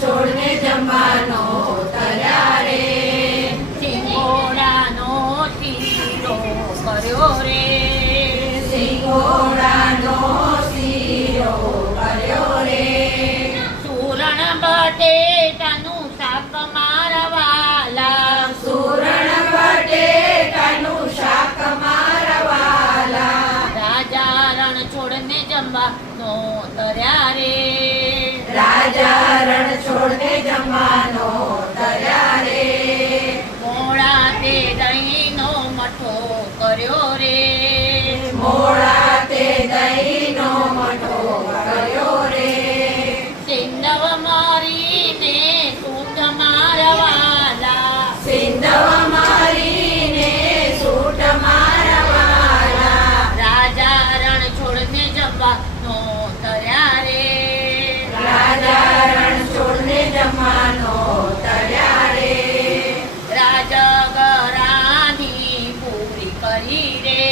છોડને જમવાનો તર્યા રે. સિંગોડાનો શીરો કર્યો રે. સિંગોડાનો શીરો કર્યો રે. સુરણ બટેટાનું શાક મારવાલા. સુરણ બટેટાનું શાક મારવાલા. રાજા રણ છોડને જમવાનો તર્યા રે. રાજા રણ છોડને જમવાનો તર્યા રે. મોડા તે દહીંનો મઠો કર્યો રે. મોડા તે દહીંનો મઠો કર્યો રે. સિંધવ મારીને સૂંઢ મારવાલા. સિંધવ મારીને સૂટ મારવાલા. રાજા રણ છોડને જમવાનો તર્યા રે. રાજા રણ છોડને જમવાનો તર્યા રે. રાજગરાની પૂરી કરી રે.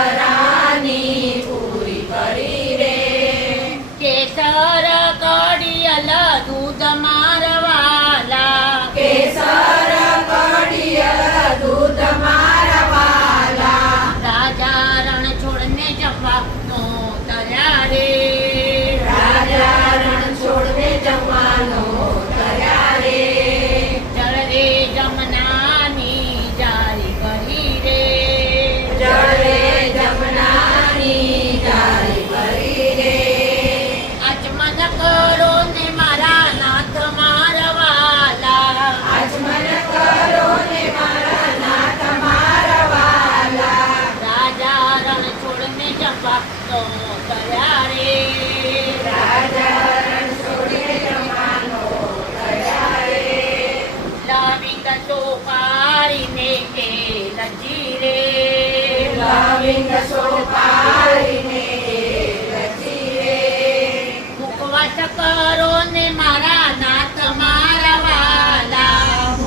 રાજગરાની પૂરી કરી રે. કેસર કડિયલ દૂધ મારવાલા. કેસર કડિયલ દૂધ મારવાલા. રાજા રણ છોડને જમવાનો તર્યા રે. રાજા રણ છોડને જમવાનો તર્યા રે. જળ રે જમનાની જારી કરી રે. જળ રે જમનાની જારી કરી રે. આચમન કરો ને મારા નાથ મારવાલા. આચમન કરો ને મારા નાથ મારવાલા. રાજા રણ છોડને જમવાનો તર્યા રે. રાજા રણ છોડને જમવાનો તર્યા રે. લવિંગ ચોપાડીને લજી રે. લવિંગ સોપારીને લચી રે. મુખવાસ કરો ને મારા નાથ મારવાલા.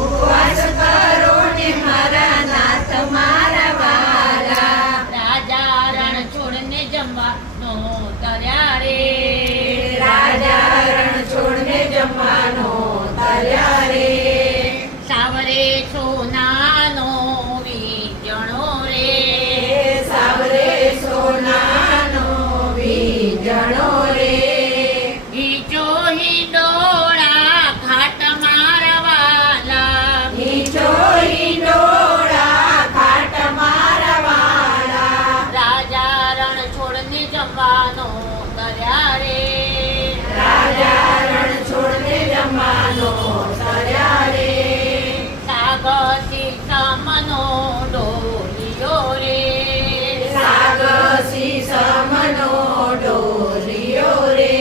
ઉપવાસ કરો ને મારા નાથ મારવાલા. રાજા રણ છોડને જમવાનો તર્યા રે. રાજા રણ છોડને જમવાનો તર્યા રે. સાવરે સોનાનો વીજણો રે. સાવરે સોનાનો વીજણો રે. ઈચો હિંડોળા ઘાટ મારવાલા. નીચો હિંડોળા ઘાટ મારવાલા. રાજા રણ છોડને જમવાનો તર્યા રે. રાજા રણ છોડને જમવાનો તર્યા રે. સાગસી સમનો ડોલિયો રે. સાગસી સમનો ડોલિયો રે.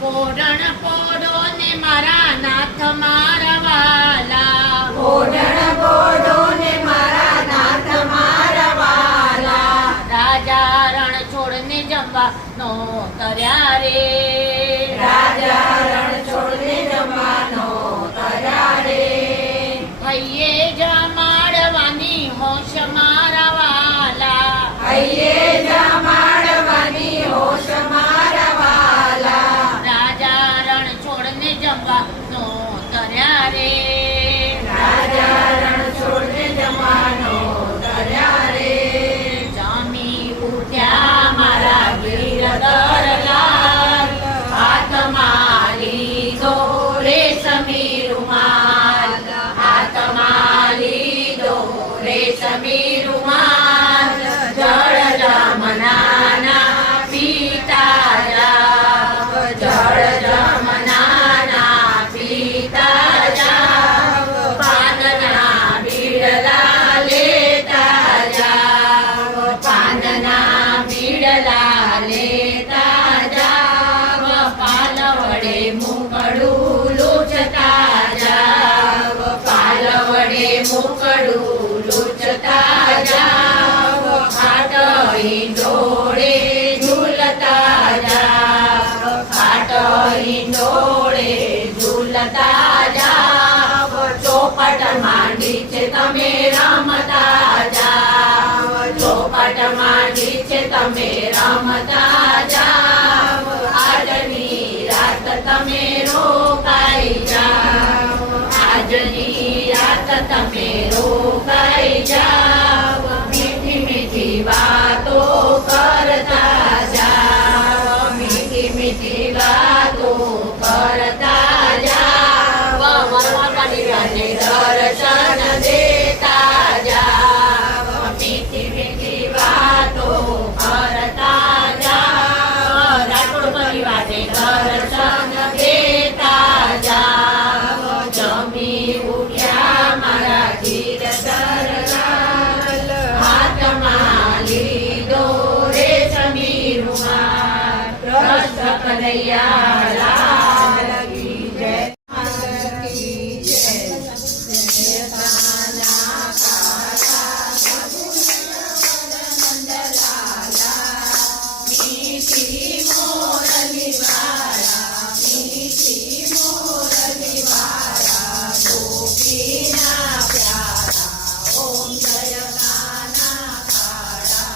પોડણ પોડો ને મારા નાથ મારવાલા. ઓઢણ બોડો ને મારા નાથ મારવાલા. રાજા રણ છોડને જમવાનો તર્યા રે. રાજા રણ છોડને જમવાનો તર્યા રે. હૈયે જમાડવાની હોશ મારવાલા. હૈયે જમાડવાની હોશ મારવાલા. રાજા રણ છોડને જમવાનો તર્યા રે. રાજા રણ છોડને જમવાનો તર્યા રે. જામી ઉઠ્યા મારા ગિરધરલાલ. હાથમાં લીધો રેશમી રૂમાલ. હાથમાં લીધો રેશમી રૂમાલ. જળ જમનાના પિતા જાવ. જળ જમનાના પિતા જાવ. પાનના બીડલા લેતા જાવ. પાનના બીડલા લેતા જાવ. પાલ વડે મુકડું લૂછતા જાવ. પાલ વડે મુકડું લૂછતા જાવ. ખાટ ઈંડોળે ઝૂલતા જાવ. ખાટ ઈંડોળે ઝૂલતા જાવ. ચોપટ માંડી છે તમે રમતા જાવ. ચોપટ માંડી છે તમે રમતા જાવ. આજની રાત કનૈયા લાલ કી જય. લાલ કી જય. કાના કાળા નંદ લાલા, મીઠી મોરલી વાળા, મીઠી મોરલી વાળા, ગોપીના પ્યારા. ઓમ જય કાના કાળા.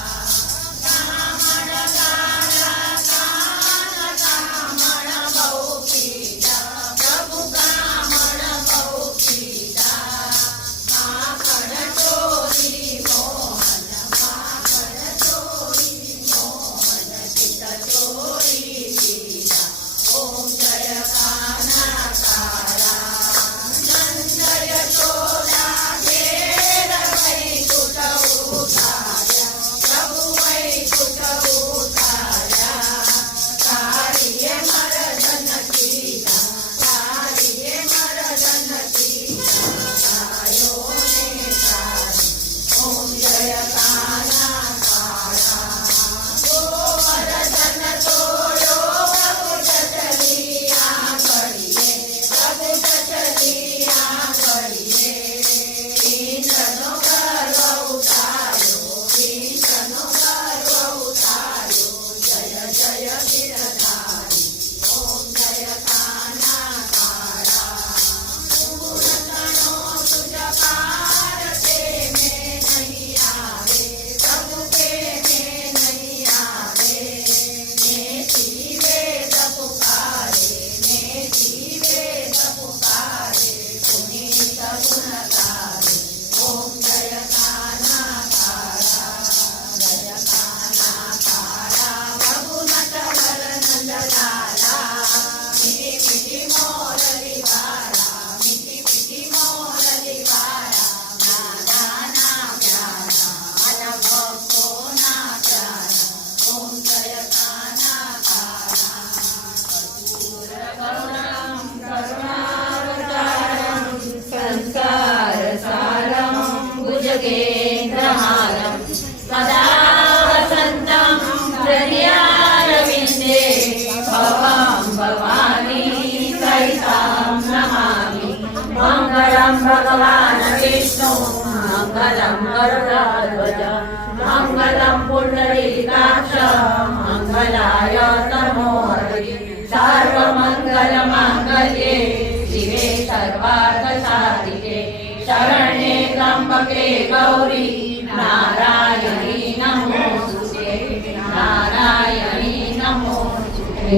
કામણ કાળા કાન કામણ બહુ પીડા, પ્રભુ કામણ બહુ પીડા. માખણ ચોરી મોહન, માખણ ચોરી મોહન, ચિત્ત ચોરી પીડા. ઓમ જય કાના કાળા. નંદ યશોદા ઘેર વૈકુંઠ ઉતાર્યા, પ્રભુ વૈકુંઠ ઉતાર્યા. કાળીએ મરદન કીધા, કાળીએ મરદન કીધા, ગાયોને તારી. ઓમ જય કાના કાળા. ગોવર્ધન તોડ્યો પ્રભુ ચચલી આંગળીએ, પ્રભુ ચચલી આંગળીએ. ઇન્દ્રનો ગર્વ ઉતાર્યો, ઇન્દ્રનો ગર્વ ઉતાર્યો. જય જય ગિરધારી. ઓમ જય કાના કાળા. પૂરતનો તુજ પાર તેને નહીં આવે, પ્રભુ તેને નહીં આવે. મેથી વેદ પુકારે, મેથી વેદ પુકારે, પુનીત ગુણગારે. ઓમ જય કાના કાળા. જય કાના કાળા. પ્રભુ નટવર નંદ લાલા, મીઠી મીઠી મોરલી વાળા, મીઠી મીઠી મોરલી વાળા. નાના પ્યારા, મન ભક્તોના પ્યારા. ઓમ જય કાના કાળા. કરુણ કરુણાવતારમ સંસ્કાર સારમ ભુજગેન્દ્રહારમ સદા વસંતમ હૃદયારવિંદે ભવં ભવાની સહિતાં નમામિ. મંગલં ભગવાન વિષ્ણુ, મંગલં ગરુડધ્વજ, મંગલં પુંડરીકાક્ષ, મંગલાય તનો હરિ. સર્વમંગલમાંગલ્યે શિવે સર્વાર્થસાધિકે, શરણ્યે ત્ર્યંબકે ગૌરી નારાયણી નમોસ્તુતે, નારાયણી નમોસ્તુતે.